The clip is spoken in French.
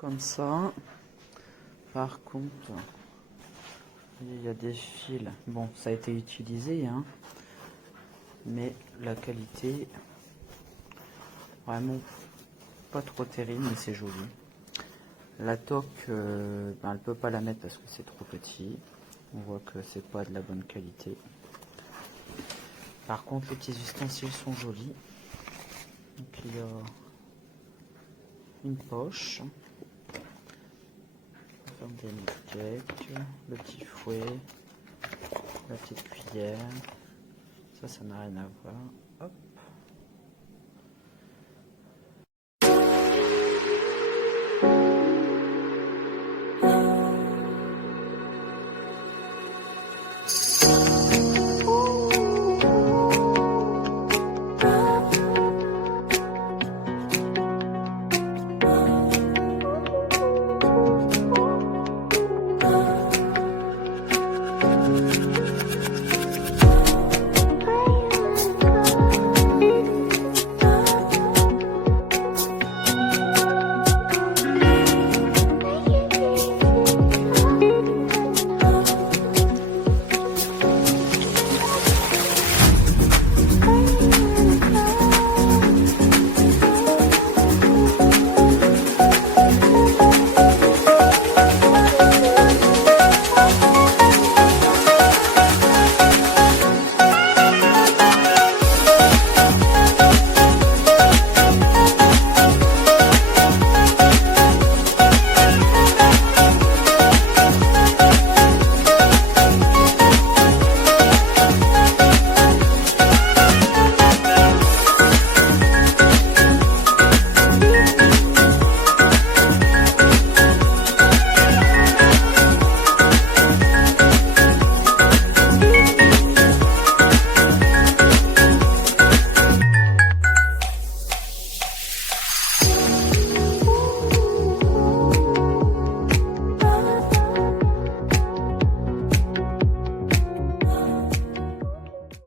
comme ça. Par contre, il y a des fils. Bon, ça a été utilisé, hein, mais la qualité, vraiment pas trop terrible, mais c'est joli. La toque, elle peut pas la mettre parce que c'est trop petit. On voit que c'est pas de la bonne qualité. Par contre, les petits ustensiles sont jolis. Donc il y a une poche, comme des milkshakes, le petit fouet, la petite cuillère. Ça n'a rien à voir. Hop.